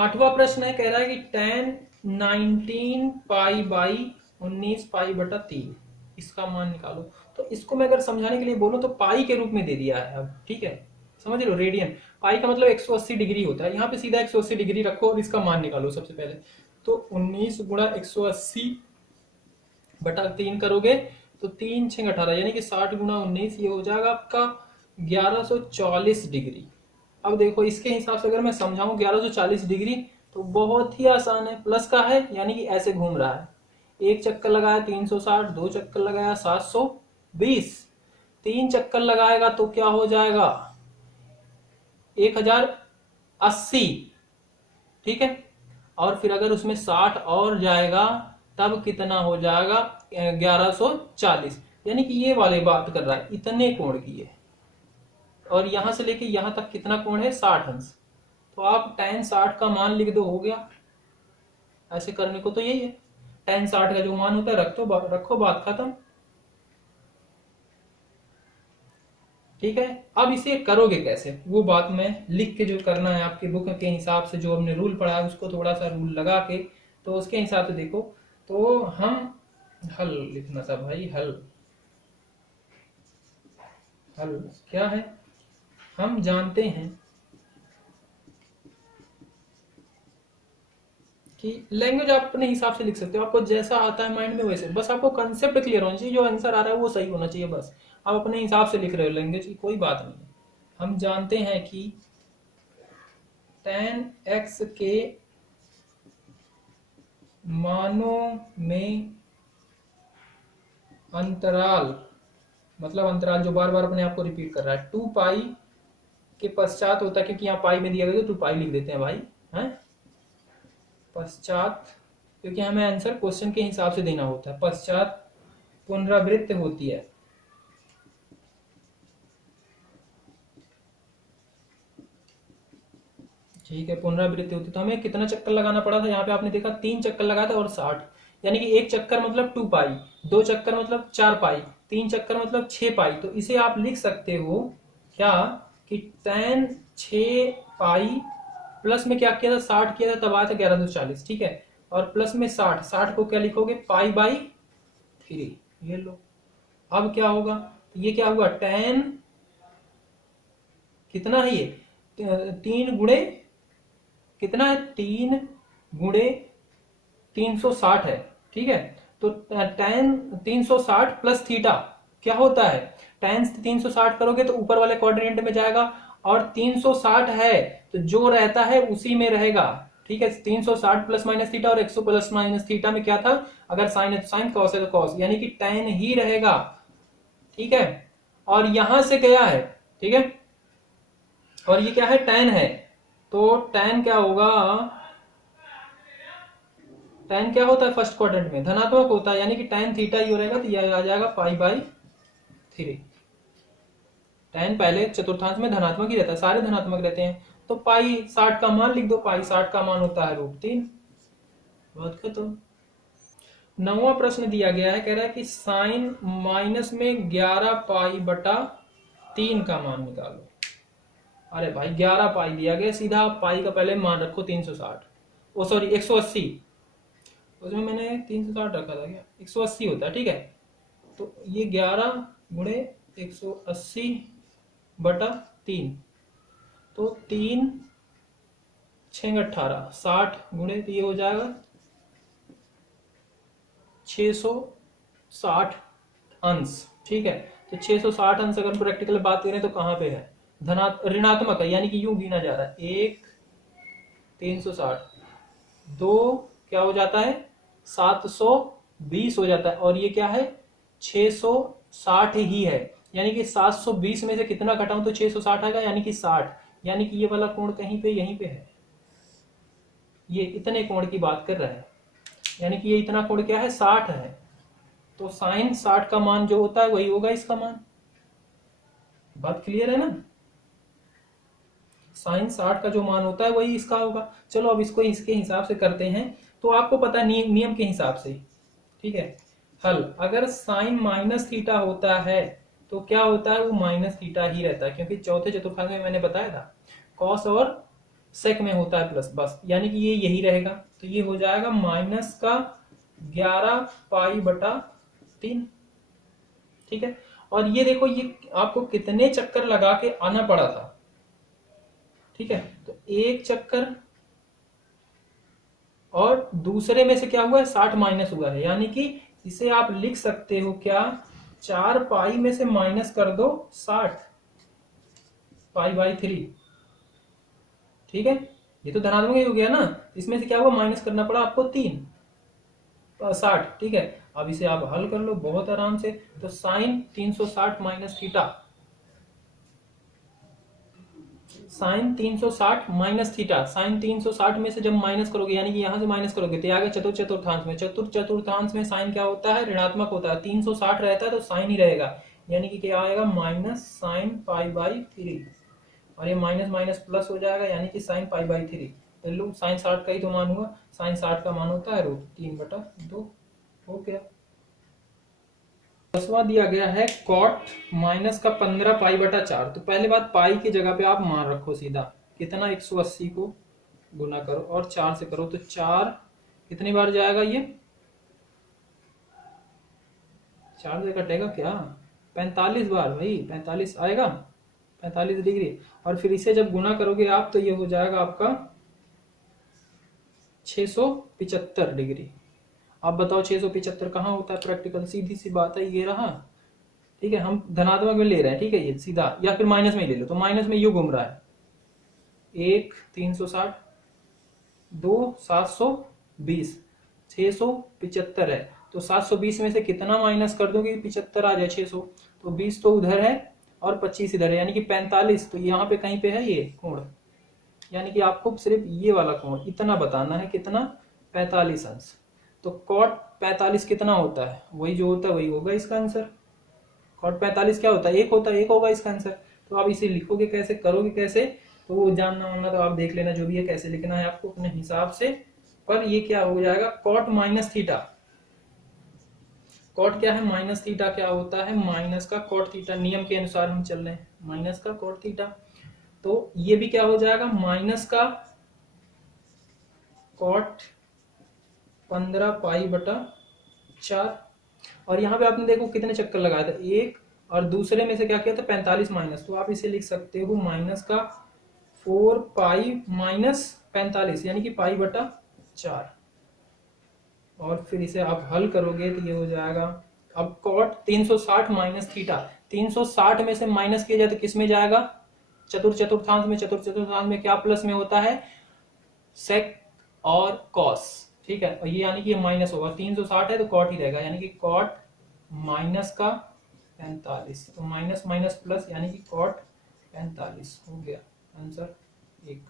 आठवां प्रश्न है, कह रहा है कि tan 19 पाई बाई 19 पाई बटा 3 इसका मान निकालो। तो इसको मैं अगर समझाने के लिए बोलूं तो पाई के रूप में दे दिया है अब, ठीक है, समझ लो, रेडियन। पाई का मतलब 180 डिग्री होता है, यहाँ पे सीधा 180 डिग्री रखो और इसका मान निकालो सबसे पहले। तो 19 गुणा 180 बटा 3 करोगे तो 3 6 18, यानी कि 60 गुणा 19, ये हो जाएगा आपका 1140 डिग्री। अब देखो इसके हिसाब से अगर मैं समझाऊं 1140 डिग्री तो बहुत ही आसान है, प्लस का है यानी कि ऐसे घूम रहा है। एक चक्कर लगाया 360, दो चक्कर लगाया 720, तीन चक्कर लगाएगा तो क्या हो जाएगा 1080, ठीक है। और फिर अगर उसमें 60 और जाएगा तब कितना हो जाएगा 1140, यानी कि ये वाले बात कर रहा है, इतने कोण की है। और यहां से लेके यहां तक कितना कोण है 60 अंश। तो आप tan 60 का मान लिख दो, हो गया। ऐसे करने को तो यही है, tan 60 का जो मान होता है रखो, बात खत्म, ठीक है। अब इसे करोगे कैसे वो बात मैं लिख के, जो करना है आपके बुक के हिसाब से, जो हमने रूल पढ़ा है उसको थोड़ा सा रूल लगा के, तो उसके हिसाब से देखो। तो हम हल लिखना था भाई, हल क्या है, हम जानते हैं कि लैंग्वेज आप अपने हिसाब से लिख सकते हो, आपको जैसा आता है माइंड में वैसे, बस आपको कंसेप्ट क्लियर होना चाहिए, जो आंसर आ रहा है वो सही होना चाहिए, बस आप अपने हिसाब से लिख रहे हो, लैंग्वेज की कोई बात नहीं है। हम जानते हैं कि tan x के मानों में अंतराल, मतलब अंतराल जो बार बार अपने आप को रिपीट कर रहा है, 2 पाई के पश्चात होता है, क्योंकि यहाँ पाई में दिया गया तो 2 पाई लिख देते हैं भाई, हैं पश्चात, क्योंकि हमें आंसर क्वेश्चन के हिसाब से देना होता है, पश्चात पुनरावृत्ति होती है। ठीक है, पुनरावृत्ति होती, तो हमें कितना चक्कर लगाना पड़ा था, यहाँ पे आपने देखा 3 चक्कर लगाया था और 60, यानी कि एक चक्कर मतलब 2 पाई, दो चक्कर मतलब 4 पाई, तीन चक्कर मतलब 6 पाई। तो इसे आप लिख सकते हो क्या कि tan 6 पाई, प्लस में क्या किया था 60 किया था, तब आया था 1140, ठीक है। और प्लस में 60 को क्या लिखोगे पाई बाई 3, ये लो। अब क्या होगा, ये क्या हुआ tan, कितना है ये 3 गुणे कितना है, 3 गुणे 360 है, ठीक है। तो tan 360 प्लस थीटा क्या होता है, tan 360 करोगे तो ऊपर वाले क्वाड्रेंट में जाएगा, और 360 है तो जो रहता है उसी में रहेगा, ठीक है। 360 प्लस माइनस थीटा और 100 प्लस माइनस थीटा में क्या था, अगर साइन है तो साइन, कॉस है तो कॉस, यानी कि tan ही रहेगा, ठीक है। और यहां से गया है, ठीक है, और ये क्या है tan है, तो tan क्या होगा, tan क्या होता है फर्स्ट क्वाड्रेंट में धनात्मक होता है, यानी कि tan थीटा ही हो रहेगा, तो यह आ जाएगा पाई बाई 3। tan पहले चतुर्थांश में धनात्मक ही रहता है, सारे धनात्मक रहते हैं, तो पाई 60 का मान लिख दो, पाई 60 का मान होता है √3, बहुत खत्म। नौवां प्रश्न दिया गया है, कह रहा है कि साइन माइनस में 11 पाई बटा 3 का मान निकालो। अरे भाई 11 पाई दिया गया, सीधा पाई का पहले मान रखो 360, ओ सॉरी 180, उसमें मैंने 360 रखा था, क्या 180 होता है, ठीक है। तो ये 11 गुणे 180 बटा 3, तो 3 6 18, 60 गुणे, तो ये हो जाएगा 660 अंश, ठीक है। तो 660 अंश अगर प्रैक्टिकल बात करें तो कहां पे है, ऋणात्मक है, यानी कि यूं गिना जा रहा है, 1 360, 2 क्या हो जाता है 720 हो जाता है, और ये क्या है 660 ही है, यानी कि 720 में से कितना घटाऊं तो 660 आएगा, यानी कि 60, यानी कि ये वाला कोण कहीं पे यहीं पे है, ये इतने कोण की बात कर रहा है, यानी कि ये इतना कोण क्या है 60 है। तो साइन 60 का मान जो होता है वही होगा इसका मान, बात क्लियर है ना, साइन 60 का जो मान होता है वही इसका होगा। चलो अब इसको इसके हिसाब से करते हैं, तो आपको पता है नियम के हिसाब से, ठीक है। हल, अगर साइन माइनस थीटा होता है तो क्या होता है, वो माइनस थीटा ही रहता है, क्योंकि चौथे चतुर्थांश में मैंने बताया था कॉस और सेक में होता है प्लस, बस यानी कि ये यही रहेगा। तो ये हो जाएगा माइनस का 11 पाई बटा 3। ठीक है, और ये देखो ये आपको कितने चक्कर लगा के आना पड़ा था। ठीक है, तो एक चक्कर और दूसरे में से क्या हुआ है 60 माइनस हुआ है, यानी कि इसे आप लिख सकते हो क्या, 4 पाई में से माइनस कर दो 60 पाई बाई 3। ठीक है, ये तो धनात्मक ही हो गया ना, इसमें से क्या हुआ माइनस करना पड़ा आपको 60। ठीक है, अब इसे आप हल कर लो बहुत आराम से। तो sine 360 minus theta, sine 360 minus theta, sine 360 में से जब माइनस करोगे यानी कि यहां से माइनस करोगे तो ये आ गया चतुर्थ चतुर्थांश में। चतुर्थ चतुर्थांश में साइन क्या होता है, ऋणात्मक होता है। 360 रहता है तो साइन ही रहेगा, यानी कि क्या आएगा माइनस साइन पाई बाई 3, और ये माइनस माइनस प्लस हो जाएगा यानी कि साइन पाई बाई 3। तो लो साइन 60 का ही तो मान हुआ, साइन 60 का मान होता है √3/2। हो गया। 10वां दिया गया है कॉट माइनस का 15 पाई बटा 4। तो पहले बात पाई की जगह पे आप मान रखो सीधा, कितना 180 को गुना करो और 4 से करो, तो 4 कितनी बार जाएगा, ये 4 से कटेगा क्या, 45 बार भाई, 45 आएगा 45 डिग्री। और फिर इसे जब गुना करोगे आप तो ये हो जाएगा आपका 675 डिग्री। आप बताओ 675 कहाँ होता है प्रैक्टिकल, सीधी सी बात है, ये रहा। ठीक है, हम धनात्मक में ले रहे हैं, ठीक है, ये सीधा, या फिर माइनस में ही ले लो, तो माइनस में यू घूम रहा है, 1 360, 2 720, 675 है। तो 720 में से कितना माइनस कर दोगे 75 आ जाए 600, तो 20 तो उधर है और 25 इधर है, यानी कि 45। तो यहाँ पे कहीं पे है ये कोण, यानी कि आपको सिर्फ ये वाला कोण इतना बताना है, कितना 45 अंश। तो कॉट 45 कितना होता है, वही जो होता है वही होगा इसका आंसर। कॉट 45 क्या होता है, एक होता है, एक होगा इसका आंसर। तो आप इसे लिखोगे कैसे, करोगे कैसे, तो वो जानना होना तो आप देख लेना, जो भी है कैसे लिखना है आपको अपने हिसाब से। पर ये क्या हो जाएगा कॉट माइनस थीटा, कॉट क्या है माइनस थीटा, क्या होता है माइनस का कॉट थीटा, नियम के अनुसार हम चल रहे हैं, माइनस का कॉट थीटा। तो ये भी क्या हो जाएगा माइनस का कॉट 15 पाई बटा 4। और यहाँ पे आपने देखो कितने चक्कर लगाया था, एक, और दूसरे में से क्या किया था 45 माइनस, तो आप इसे लिख सकते हो माइनस का 4 पाई माइनस 45, यानी कि पाई बटा 4। और फिर इसे आप हल करोगे तो ये हो जाएगा, अब कॉट 360 माइनस थीटा, 360 में से माइनस किया जाए तो किस में जाएगा, चतुर्थ चतुर्थांश में। चतुर्थ चतुर्थांश में क्या प्लस में होता है, सेक और कॉस। ठीक है, और ये यानी कि ये माइनस होगा, 360 है तो कॉट ही रहेगा, यानी कि कॉट माइनस का 45। तो माइनस माइनस प्लस यानी कि कॉट 45 हो गया आंसर 1।